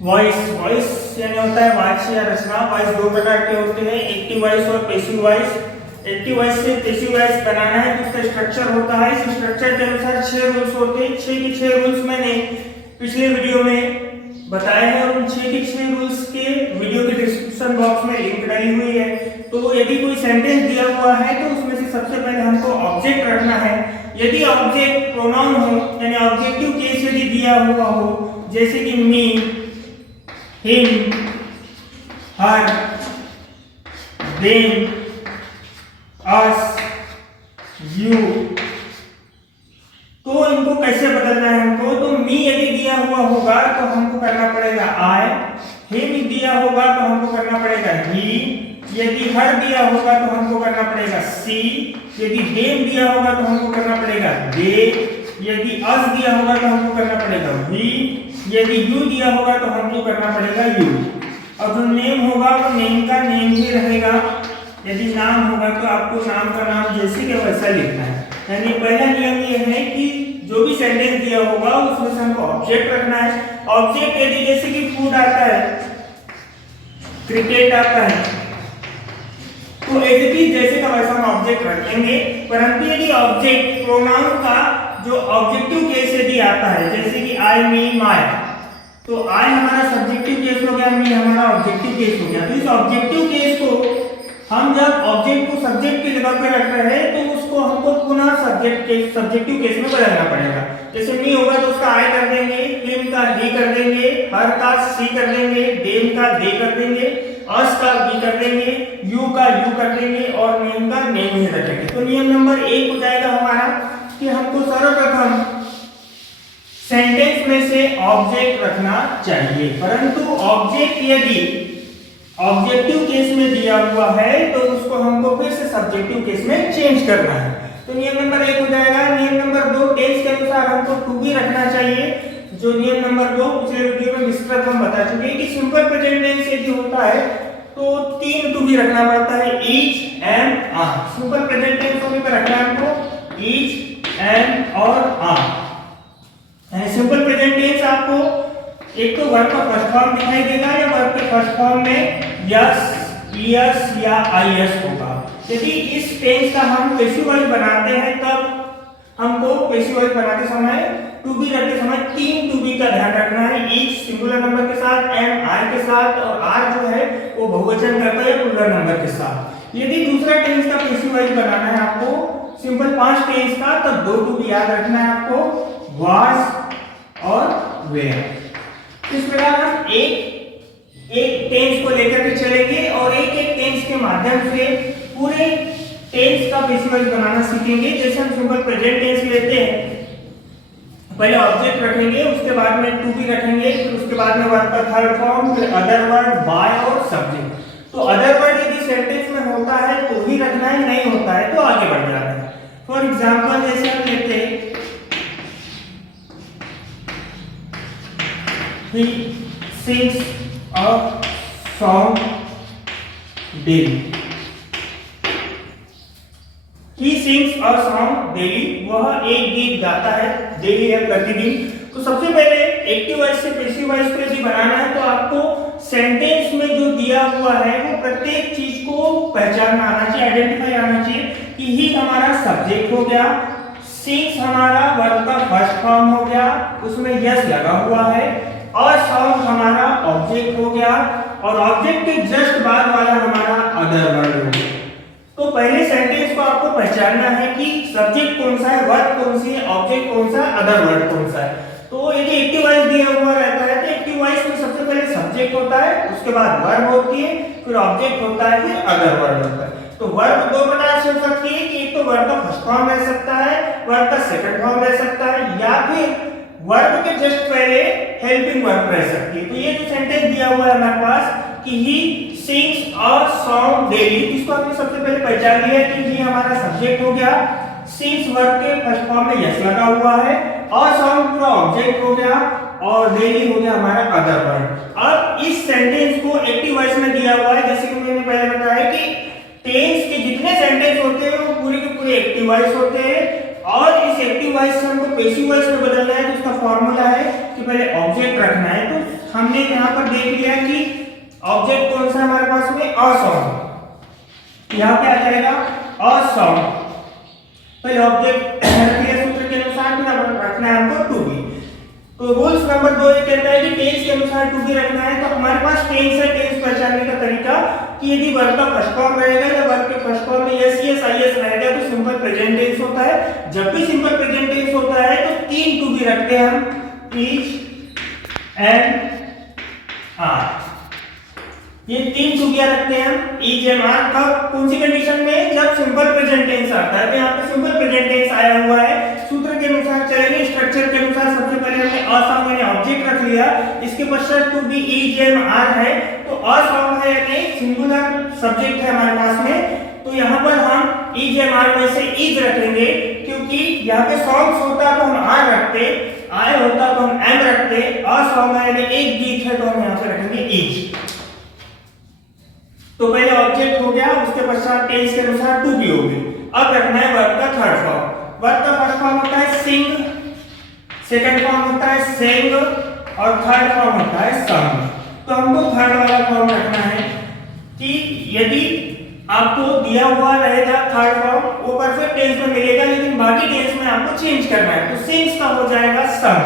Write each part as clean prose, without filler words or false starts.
Voice voice यानी होता है वाच्य या रचना। वॉइस दो प्रकार के होते हैं, एक्टिव वॉइस और पैसिव वॉइस। एक्टिव वॉइस से पैसिव वॉइस बनाना है तो उसका स्ट्रक्चर होता है। इस स्ट्रक्चर के अनुसार 6 रूल्स होते हैं। 6 के 6 रूल्स मैंने पिछले वीडियो में बताए हैं और उन 6 के 6 रूल्स के वीडियो के डिस्क्रिप्शन बॉक्स में लिंक डाली हुई है। तो यदि कोई सेंटेंस दिया हुआ है तो उसमें से सबसे पहले हमको ऑब्जेक्ट रखना है। यदि ऑब्जेक्ट प्रोनाउन हो यानी ऑब्जेक्टिव केस यदि दिया हुआ हो, जैसे कि me, him, her, them, us, you, तो इनको कैसे बदलना है हमको? तो मी यदि दिया हुआ होगा तो हमको करना पड़ेगा आई। हिम दिया होगा तो हमको करना पड़ेगा ही। यदि हर दिया होगा तो हमको करना पड़ेगा सी। यदि देम दिया होगा तो हमको करना पड़ेगा दे। यदि अस दिया होगा तो हमको करना पड़ेगा वी। यदि यू दिया होगा तो हमको करना पड़ेगा यू। और जो नेम होगा वो नेम का नेम ही रहेगा। यदि नाम होगा तो आपको नाम का नाम जैसे कि वैसा लिखना है। यानी पहला नियम ये है कि जो भी सेंटेंस दिया होगा उसमें से हमको ऑब्जेक्ट रखना है। ऑब्जेक्ट यदि जैसे कि फूड आता है, क्रिकेट आता है, तो जैसे का वैसा हम ऑब्जेक्ट रखेंगे। परंतु यदि ऑब्जेक्ट प्रोनाउन का जो ऑब्जेक्टिव केस यदि आता है, जैसे कि आई, मी, माय, तो आई हमारा सब्जेक्टिव केस हो गया, मी हमारा ऑब्जेक्टिव केस हो गया। तो इस ऑब्जेक्टिव केस को हम जब ऑब्जेक्ट को सब्जेक्ट की जगह पे रख रहे हैं तो उसको हमको पुनः सब्जेक्टिव केस में बदलना पड़ेगा। जैसे मी होगा तो उसका आई कर देंगे, हिम का ही कर देंगे, हर का सी कर देंगे, देम का दे कर देंगे, अस का बी कर देंगे, यू का यू कर देंगे और नेम का नेम ही रखेंगे। तो नियम नंबर 1 हो जाएगा हमारा कि हमको सर्वप्रथम सेंटेंस में से ऑब्जेक्ट रखना चाहिए। परंतु ऑब्जेक्ट यदि ऑब्जेक्टिव केस में दिया हुआ है तो उसको हमको फिर से सब्जेक्टिव केस में चेंज करना है। तो नियम नंबर 1 हो जाएगा। नियम नंबर 2, टेंस के अनुसार हमको टू बी रखना चाहिए। जो नियम नंबर 2 पिछले वीडियो में विस्तृत हम बता चुके हैं कि सिंपल प्रेजेंट टेंस यदि होता है तो 3 टू बी रखना पड़ता है, is and are. Simple present tense होने पर रखना है हमको ईच एंड और आर। सिंपल प्रेजेंट टेंस आपको एक तो वर्ब का फर्स्ट फॉर्म दिखाई देगा या वर्ब के फर्स्ट फॉर्म में यस, ईएस या आईएस होगा। यदि इस टेंस का हम पैसिव वॉइस बनाते हैं तब हमको पैसिव वॉइस बनाते समय टू बी रखते समय 3 टू बी का ध्यान रखना है। ईच सिंगुलर नंबर के साथ, एम आई के साथ और आर जो है वो बहुवचन करता है प्लूरल नंबर के साथ। यदि दूसरा टेंस का पैसिव वॉइस बनाना है आपको सिंपल 5 टेंस का, तब 2 टू बी याद रखना है आपको, वाज और वेयर। इस प्रकार हम एक टेंस को लेकर के चलेंगे और एक टेंस के माध्यम से पूरे टेंस का पैसिव वॉइस बनाना सीखेंगे। जैसे हम सिंपल प्रेजेंट टेंस लेते हैं, पहले ऑब्जेक्ट रखेंगे, उसके बाद में टू बी रखेंगे, फिर उसके बाद में वर्ब का थर्ड फॉर्म, फिर अदर वर्ड, बाय और सब्जेक्ट। तो अदर वर्ड यदि सेंटेंस में होता है तो ही रखना है, नहीं होता है तो आगे बढ़ जाना है। फॉर एग्जांपल जैसे हम लेते हैं He sings a song daily. He sings a song daily. वह एक गीत गाता है, डेली है प्रतिदिन। तो सबसे पहले एक्टिव वॉइस से पैसिव वॉइस को यदि बनाना है तो आपको सेंटेंस में जो दिया हुआ है वो प्रत्येक चीज को पहचानना आना चाहिए, आइडेंटिफाई आना चाहिए कि ही हमारा सब्जेक्ट हो गया, सिंग्स हमारा वर्ब का फर्स्ट फॉर्म हो गया, उसमें यस लगा हुआ है, और सॉन्ग हमारा ऑब्जेक्ट हो गया और ऑब्जेक्ट के जस्ट बाद वाला हमारा अदर वर्ड हो गया। तो पहले सेंटेंस को आपको पहचानना है कि सब्जेक्ट कौन सा है, वर्ब कौन सी है, ऑब्जेक्ट कौन सा है, अदर वर्ड कौन सा है। तो यदि एक्टिव वॉइस दिया हुआ रहता है तो एक्टिव वॉइस में सबसे पहले सब्जेक्ट होता है, उसके बाद वर्ब होती है, फिर ऑब्जेक्ट होता है, फिर अदर वर्ड होता है। तो वर्ब दो प्रकार से हो सकती है कि एक तो वर्ब का फर्स्ट फॉर्म रह सकता है, वर्ब का सेकंड फॉर्म रह सकता है, या फिर वर्ब के जस्ट पहले हेल्पिंग वर्ब रह सकती है। तो ये जो सेंटेंस दिया हुआ है हमारे पास कि ही सिंग्स अ सॉन्ग डेली, इसको हमने सबसे पहले पहचान लिया कि ही हमारा सब्जेक्ट हो गया, सिंग्स वर्ब के फर्स्ट फॉर्म में यस लगा हुआ है, और सॉन्ग पूरा ऑब्जेक्ट हो गया और डेली हो गया हमारा अदर वर्ड। अब इस सेंटेंस को एक्टिव वॉइस में दिया हुआ है, जैसे कि मैंने पहले बताया कि टेंस के जितने सेंटेंस होते हैं वो पूरे के पूरे एक्टिव वॉइस होते हैं और इस एक्टिव वॉइस से हमको पैसिव वॉइस में बदलना है तो उसका फॉर्मूला है कि पहले ऑब्जेक्ट रखना है। तो हमने यहाँ पर देख लिया कि ऑब्जेक्ट कौन सा हमारे पास में अ साउंड, यहाँ पे आ जाएगा अ साउंड। पहले ऑब्जेक्ट रखिए सूत्र के अनुसार, फिर रखना है हमको टू बी। तो रूल्स नंबर 2 ये कहता है कि टेंस के अनुसार टू बी रखना है। तो हमारे पास टेंस है, टेंस पहचानने का तरीका कि यदि वर्ब का फर्स्ट फॉर्म रहेगा या वर्ब के फर्स्ट फॉर्म में यस यस आई एस रहेगा तो सिंपल प्रेजेंट टेंस होता है। जब भी सिंपल प्रेजेंट टेंस होता है तो 3 टू बी रखते हैं हम, इज एंड आर। ये 3 टू बी रखते हैं हम इज एंड आर। कब, कौन सी कंडीशन में, जब सिंपल प्रेजेंट टेंस आता है। तो यहाँ पे सिंपल प्रेजेंट टेंस आया हुआ है, सूत्र के अनुसार चलेंगे, स्ट्रक्चर के अनुसार। सबसे पहले हमने अ साउंड यानी ऑब्जेक्ट रख लिया, इसके पश्चात to be is and are है। तो अ साउंड है यानी सिंगुलर सब्जेक्ट है हमारे पास में, तो यहाँ पर हम इज एंड आर में से इज रखेंगे, क्योंकि यहाँ पे सॉन्ग्स होता तो हम आर रखते, आय होता तो हम एम रखते। अ सॉन्ग है यानी एक गीत है तो हम यहाँ पे रखेंगे इज। तो पहले ऑब्जेक्ट हो गया, उसके पश्चात टेंस के अनुसार टू बी होगी। अब रखना है वर्ब का थर्ड फॉर्म। वर्ब का फर्स्ट फॉर्म होता है सिंग, सेकंड फॉर्म होता है सेंग और थर्ड फॉर्म होता है संग। तो हमको थर्ड वाला फॉर्म रखना है कि यदि आपको दिया हुआ रहेगा थर्ड फॉर्म, वो परफेक्ट टेंस में मिलेगा, लेकिन बाकी टेंस में आपको चेंज करना है। तो सिंग्स का हो जाएगा संग।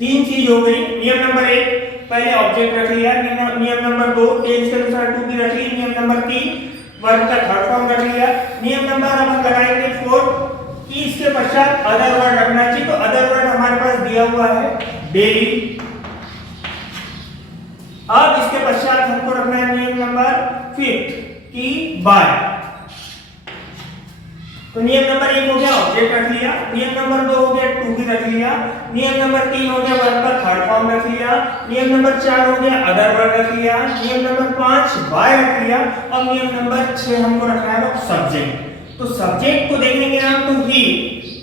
3 चीज हो गई। नियम नंबर 1 पहले ऑब्जेक्ट रख लिया, नियम नंबर 2 टेंस के अनुसार टू बी रख ली, नियम नंबर 3 वर्ब का थर्ड फॉर्म रख लिया। नियम नंबर अब हम लगाएंगे 4 कि इसके पश्चात अदर वर्ड रखना चाहिए। तो अदर वर्ड हमारे पास दिया हुआ है डेली। अब इसके पश्चात हमको रखना है नियम नंबर 5 कि बाय। तो नियम नंबर 1 हो गया ऑब्जेक्ट रख लिया, नियम नंबर 2 हो गया टू बी रख लिया, नियम नंबर 3 हो गया वर्ब का थर्ड फॉर्म रख लिया, नियम नंबर 4 हो गया अदर वर्ड रख लिया, नियम नंबर 5 बाय रख लिया। अब नियम नंबर 6 हमको रखना है सब्जेक्ट। तो सब्जेक्ट को देखेंगे हम तो ही।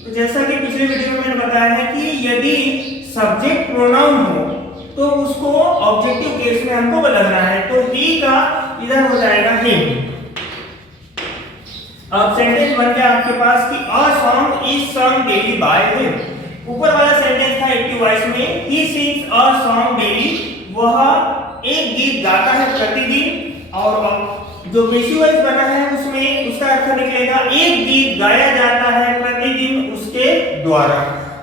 तो जैसा कि पिछले वीडियो में मैंने बताया है कि यदि सब्जेक्ट प्रोनाउन हो तो उसको ऑब्जेक्टिव केस में हमको बदलना है। तो ही का इधर हो जाएगा हिम। अब सेंटेंस बन गया आपके पास कि a song is sung daily by him. ऊपर वाला सेंटेंस था एक्टिव वॉइस में, he sings a song daily, वह एक गीत गाता है प्रतिदिन। और जो पैसिव वॉइस बना है उसमें उसका अर्थ निकलेगा एक गीत गाया जाता है प्रतिदिन उसके द्वारा।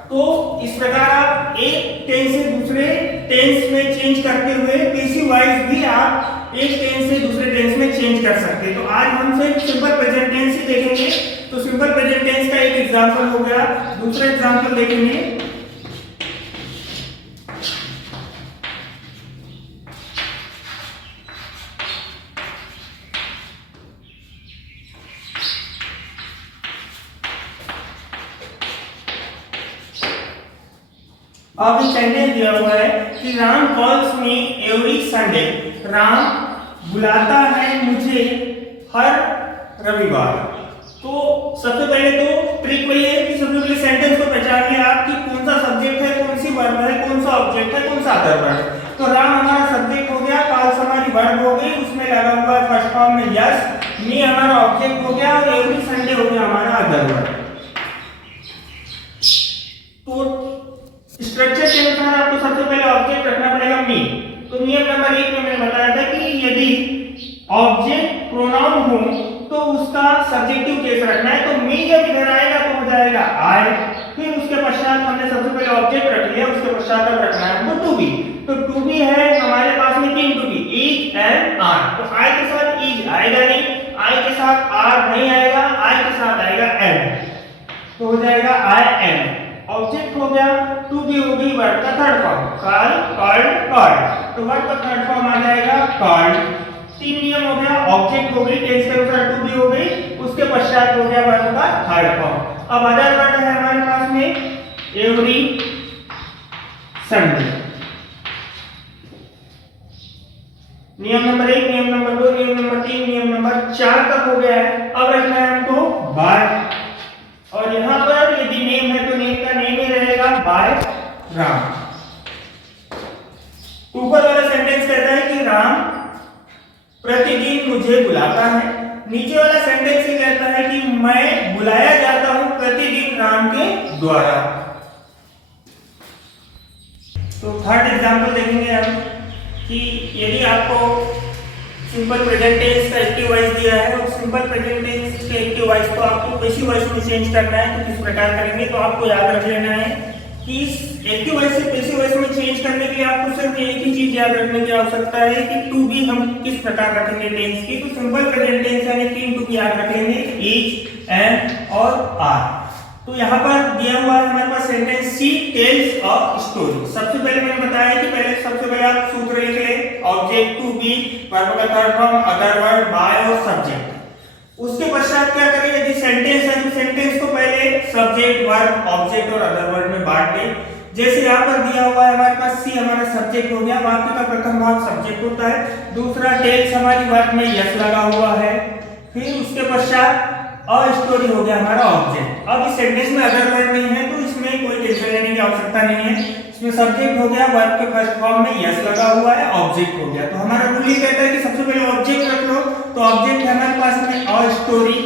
तो इस प्रकार आप एक टेंस से दूसरे टेंस में चेंज करते हुए पैसिव वॉइस भी आप एक टेंस से दूसरे टेंस में चेंज कर सकते हैं। तो आज हम सिर्फ सिंपल प्रेजेंट टेंस ही देखेंगे। तो सिंपल प्रेजेंट टेंस का एक एग्जांपल हो गया, दूसरा एग्जांपल देखेंगे। अब एक सेंटेंस दिया हुआ है कि Ram calls me every Sunday. Ram बुलाता है मुझे हर रविवार। तो सबसे पहले तो ट्रिक वही है कि सबसे पहले सेंटेंस को पहचानिए आप कि कौन सा सब्जेक्ट है, कौन सी वर्ब है, कौन सा ऑब्जेक्ट है, कौन सा अदर वर्ब है। तो राम हमारा सब्जेक्ट हो गया, कॉल्स हमारी वर्ब हो गई, उसमें लगा हुआ है फर्स्ट फॉर्म में यस, मी हमारा ऑब्जेक्ट हो गया और एवरी संडे हो गया हमारा अदर वर्ब। तो स्ट्रक्चर के अनुसार आपको सबसे पहले ऑब्जेक्ट रखना पड़ेगा मी। तो नियम नंबर 1 में मैंने बताया था कि यदि ऑब्जेक्ट प्रोनाउन हो तो उसका सब्जेक्टिव केस रखना है। तो मी जब इधर आएगा तो हो जाएगा आई, फिर उसके पश्चात हमने सबसे पहले ऑब्जेक्ट रख लिया, उसके पश्चात अब रखना है हमको टू बी। तो टू बी है हमारे पास में 3 to be, is and are. तो आई के साथ इज आएगा नहीं, आई के साथ आर नहीं आएगा, आई के साथ आएगा एम। तो हो जाएगा आई एम। ऑब्जेक्ट हो गया, टू बी हो गई वर्ब का third form, call, called, called. तो वर्ब का थर्ड फॉर्म आ जाएगा कॉल्ड। 3 नियम हो गया, ऑब्जेक्ट हो गई, टेंस के अनुसार टू बी हो गई, उसके पश्चात हो गया वर्ब का थर्ड फॉर्म। अब अदर वर्ड है हमारे पास में एवरी संडे। नियम नंबर 1, नियम नंबर 2, नियम नंबर 3, नियम नंबर 4 तक हो गया है। अब रखना है हमको बाय। और यहाँ पर यदि नेम है तो नेम का नेम ही रहेगा बाय राम। ऊपर वाला सेंटेंस कहता है कि राम प्रतिदिन मुझे बुलाता है। नीचे वाला सेंटेंस ये कहता है कि मैं बुलाया जाता हूं प्रतिदिन राम के द्वारा। तो थर्ड एग्जांपल देखेंगे हम कि यदि आपको सिंपल प्रेजेंट टेंस का एक्टिव वॉइस दिया है और सिंपल प्रेजेंट टेंस के एक्टिव वॉइस को आपको पैसिव वॉइस में चेंज करना है तो किस प्रकार करेंगे। तो आपको याद रख लेना है कि एक्टिव वॉइस से पैसिव वॉइस में चेंज करने के लिए आपको सिर्फ एक ही चीज याद रखने की आवश्यकता है कि टू बी हम किस प्रकार रखेंगे टेंस की। तो सिंपल प्रेजेंट टेंस यानी 3 टू बी याद रख लेंगे, इज, एम और आर। तो यहाँ पर दिया हुआ है हमारे पास sentence she tells a story. सबसे पहले मैंने बताया कि सबसे पहले आप सूत्र लिख लें, ऑब्जेक्ट टू बी, वर्ब का third form, other word, by और सब्जेक्ट। उसके पश्चात क्या करें, यदि सेंटेंस है तो सेंटेंस को पहले सब्जेक्ट, वर्ब, ऑब्जेक्ट और अदर वर्ड में बांट दें। जैसे यहाँ पर दिया हुआ है हमारे पास सी हमारा सब्जेक्ट हो गया, वाक्य का प्रथम भाग सब्जेक्ट होता है, दूसरा टेल्स हमारी वर्ब में यस लगा हुआ है, फिर उसके पश्चात अ स्टोरी हो गया हमारा ऑब्जेक्ट। अब इस सेंटेंस में अदर वर्ड नहीं है तो इसमें कोई टेंशन लेने की आवश्यकता नहीं है। इसमें सब्जेक्ट हो गया, वर्ब के फर्स्ट फॉर्म में यस लगा हुआ है, ऑब्जेक्ट हो गया। तो हमारा रूल ये कहता है कि सबसे पहले ऑब्जेक्ट रख लो। तो ऑब्जेक्ट है हमारे पास में अ स्टोरी,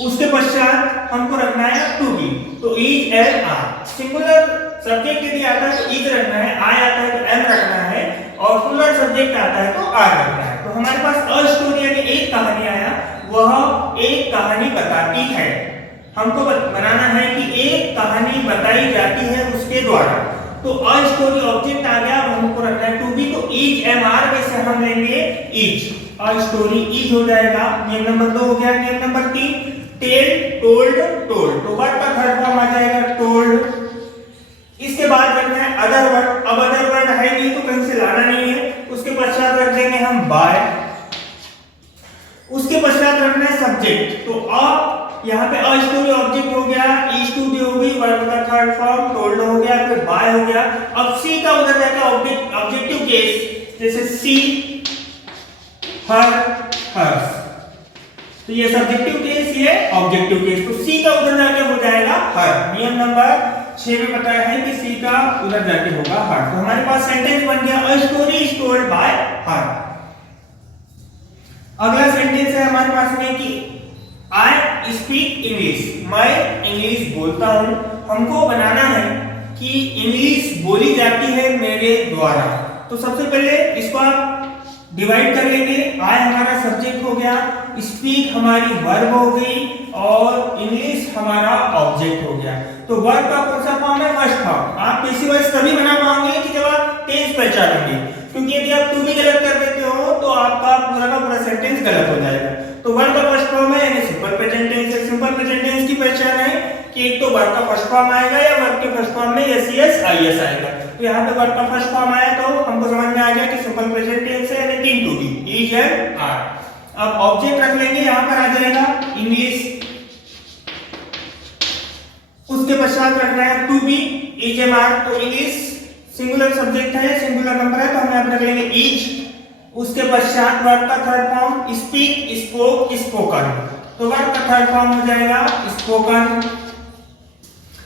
उसके पश्चात हमको रखना है टू बी, तो is, am, are. Singular subject यदि आता है तो इज रखना है, आई आता है तो एम रखना है, और प्लूरल सब्जेक्ट आता है तो आर रखना है। तो हमारे पास अ स्टोरी यानी एक कहानी आया, वह एक कहानी बताती है। हमको बनाना है कि एक कहानी बताई जाती है उसके द्वारा। तो अ स्टोरी ऑब्जेक्ट आ गया, अब हमको रखना है टू बी, तो इज, एम, आर में से हम लेंगे इज। अ स्टोरी इज हो जाएगा। नियम नंबर 2 हो गया। नियम नंबर 3 टेल, टोल्ड, टोल्ड। तो वर्ड का थर्ड फॉर्म आ जाएगा टोल्ड। इसके बाद रखना है अदर वर्ड। अब अदर वर्ड है नहीं तो कहीं से लाना नहीं है, उसके पश्चात रख देंगे हम बाय। उसके पश्चात रखना है सब्जेक्ट। तो अ यहाँ पे अ स्टोरी ऑब्जेक्ट हो गया, इज टू बी हो गई, वर्ब का थर्ड फॉर्म, टोल्ड हो गया, फिर बाय हो गया। अब सी का उधर जाके ऑब्जेक्टिव केस, जैसे सी, हर, हर्स। तो ये सब्जेक्टिव केस, ये ऑब्जेक्टिव केस। तो सी का उधर जाके हो जाएगा हर। नियम नंबर 6 में बताया है कि सी का उधर जाके होगा हर। तो हमारे पास सेंटेंस बन गया, a story is told by हर। अगला सेंटेंस है हमारे पास में कि आई स्पीक इंग्लिश, मैं इंग्लिश बोलता हूं। हमको बनाना है कि इंग्लिश बोली जाती है मेरे द्वारा। तो सबसे पहले इसको आप डिवाइड कर लेंगे। आई हमारा सब्जेक्ट हो गया, स्पीक हमारी वर्ब हो गई, और इंग्लिश हमारा ऑब्जेक्ट हो गया। तो वर्ब का कौन सा फॉर्म है, फर्स्ट फॉर्म। आप पैसिव वॉइस तभी बना पाओगे कि जब आप टेंस पहचानोगे, क्योंकि यदि आप टू भी गलत कर देते हो तो आपका पूरा का पूरा सेंटेंस गलत हो जाएगा। तो वर्ब का फर्स्ट फॉर्म है यानी सिंपल प्रेजेंट टेंस है। सिंपल प्रेजेंट टेंस की पहचान है कि एक तो वर्ब का फर्स्ट फॉर्म आएगा या वर्ब के फर्स्ट फॉर्म में एस एस आई एस आएगा। तो यहाँ पे वर्ब का फर्स्ट फॉर्म आया तो हमको समझ में आ गया कि सिंपल प्रेजेंट टेंस है यानी 3 to be, is, am, are. अब ऑब्जेक्ट रख लेंगे, यहाँ पर आ जाएगा इंग्लिश। उसके पश्चात रखना है to be, is, am, are. तो इंग्लिश सिंगुलर सब्जेक्ट है, सिंगुलर नंबर है, तो हम यहाँ पर रख लेंगे इज। उसके पश्चात वर्ब का third form speak, spoke, spoken. तो वर्ब का थर्ड फॉर्म हो जाएगा स्पोकन।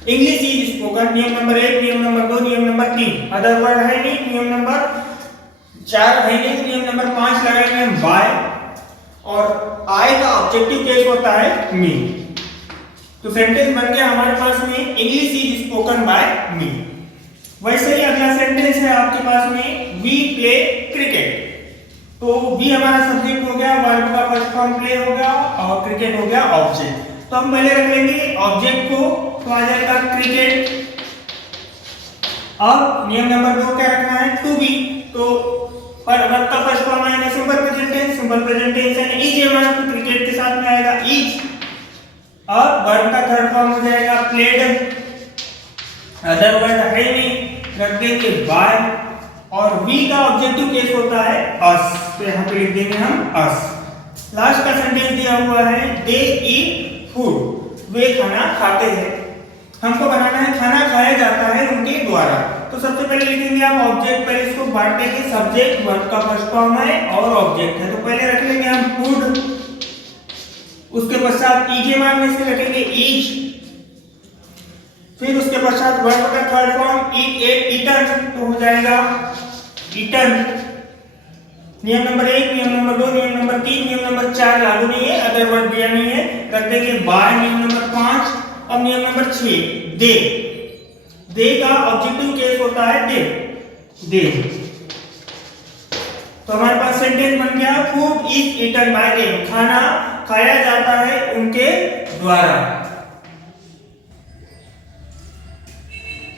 English is spoken. नियम नंबर 1, नियम नंबर 2, नियम नंबर 3। अदर वर्ड है नहीं, नियम नंबर 4 है नहीं, नियम नंबर 5 लगाएंगे हम बाय, और आई का ऑब्जेक्टिव केस होता है मी। तो सेंटेंस बन गया हमारे पास में इंग्लिश इज स्पोकन बाय मी। वैसे ही अगला सेंटेंस है आपके पास में वी प्ले क्रिकेट। तो वी हमारा सब्जेक्ट हो गया, वर्ब का फर्स्ट फॉर्म प्ले होगा, और क्रिकेट हो गया ऑब्जेक्ट। तो हम पहले रख लेंगे ऑब्जेक्ट को, तो आ जाएगा क्रिकेट। अब नियम नंबर 2 क्या रखना है, टू बी। तो वर्ब का फर्स्ट फॉर्म है simple present tense, simple present tense है इज हमारा, तो क्रिकेट के साथ में आएगा इज। अब वर्ब का थर्ड फॉर्म हो जाएगा प्लेड। अदर वर्ड है नहीं, रख देंगे बाय, और वी का ऑब्जेक्टिव केस होता है अस, तो यहाँ पे लिख देंगे हम अस। लास्ट का सेंटेंस दिया हुआ है दे ईट फूड, वे खाना खाते हैं। हमको बनाना है खाना खाया जाता है उनके द्वारा। तो सबसे पहले लिखेंगे आप ऑब्जेक्ट, पहले इसको बांट देंगे, सब्जेक्ट वर्ब का फर्स्ट फॉर्म है और ऑब्जेक्ट है। तो पहले रख लेंगे हम फूड, उसके पश्चात ईजे मान में से रखेंगे ईज, फिर उसके पश्चात वर्ब का थर्ड फॉर्म ईट, एट, ईटन, तो हो जाएगा ईटन। नियम नंबर 1, नियम नंबर 2, नियम नंबर 3, नियम नंबर 4 लागू नहीं है, अदर वर्ड दिया नहीं है, रख देंगे बाय। नियम नंबर 5। अब नियम नंबर 6 दे, दे का ऑब्जेक्टिव केस होता है दे। दे तो हमारे पास सेंटेंस बन गया food is eaten by them, खाना खाया जाता है उनके द्वारा।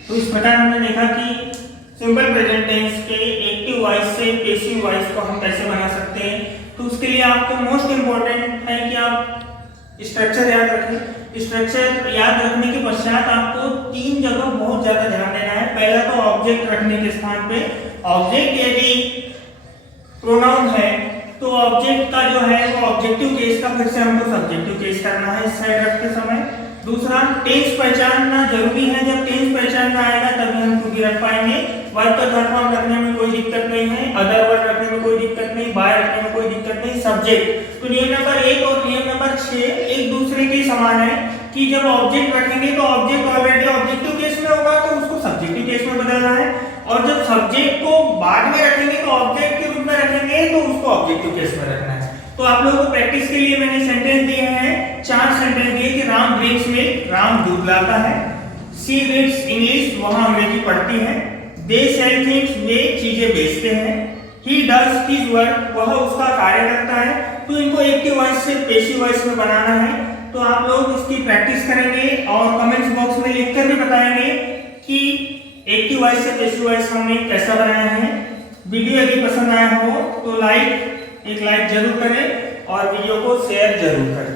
तो इस प्रकार हमने देखा कि सिंपल प्रेजेंट टेंस के एक्टिव वॉइस से पैसिव वॉइस को हम कैसे बना सकते हैं। तो उसके लिए आपको मोस्ट इंपॉर्टेंट है कि आप स्ट्रक्चर याद रखें। स्ट्रक्चर याद रखने के पश्चात आपको 3 जगह बहुत ज्यादा ध्यान देना है। पहला तो ऑब्जेक्ट रखने के स्थान पे, ऑब्जेक्ट यदि प्रोनाउन है तो ऑब्जेक्ट का जो है वो ऑब्जेक्टिव केस का फिर से हमको सब्जेक्टिव केस करना है इस साइड रखते समय। दूसरा टेंस पहचानना जरूरी है, जब टेंस पहचानना आएगा तभी हम टू बी रख पाएंगे। वर्ब का थर्ड फॉर्म रखने में कोई दिक्कत नहीं है, अदर वर्ड रखने में कोई दिक्कत नहीं, बाय रखने में कोई दिक्कत नहीं। सब्जेक्ट तो नियम नंबर 1 और नियम नंबर 6 एक दूसरे के समान है कि जब ऑब्जेक्ट रखेंगे तो ऑब्जेक्ट ऑलरेडी ऑब्जेक्टिव केस में होगा तो उसको सब्जेक्टिव केस में बदलना है, और जब सब्जेक्ट को बाद में रखेंगे तो ऑब्जेक्ट के रूप में रखेंगे तो उसको ऑब्जेक्टिव केस में रखना है। तो आप लोगों को प्रैक्टिस के लिए मैंने सेंटेंस दिए हैं, 4 सेंटेंस दिए कि राम ड्रिंक्स मिल्क, राम दूध लाता है। सी रीड्स इंग्लिश, वहां अंग्रेजी पढ़ती है। दे सेल थिंग्स, वे चीजें बेचते हैं। ही डज हिज वर्क, वह उसका कार्य करता है। तो इनको एक्टिव वॉइस से पैसिव वॉइस में बनाना है। तो आप लोग इसकी प्रैक्टिस करेंगे और कमेंट्स बॉक्स में लिखकर भी बताएंगे कि एक्टिव वॉइस से पैसिव वॉइस हमने कैसा बनाया है। वीडियो यदि पसंद आया हो तो एक लाइक जरूर करें और वीडियो को शेयर जरूर करें।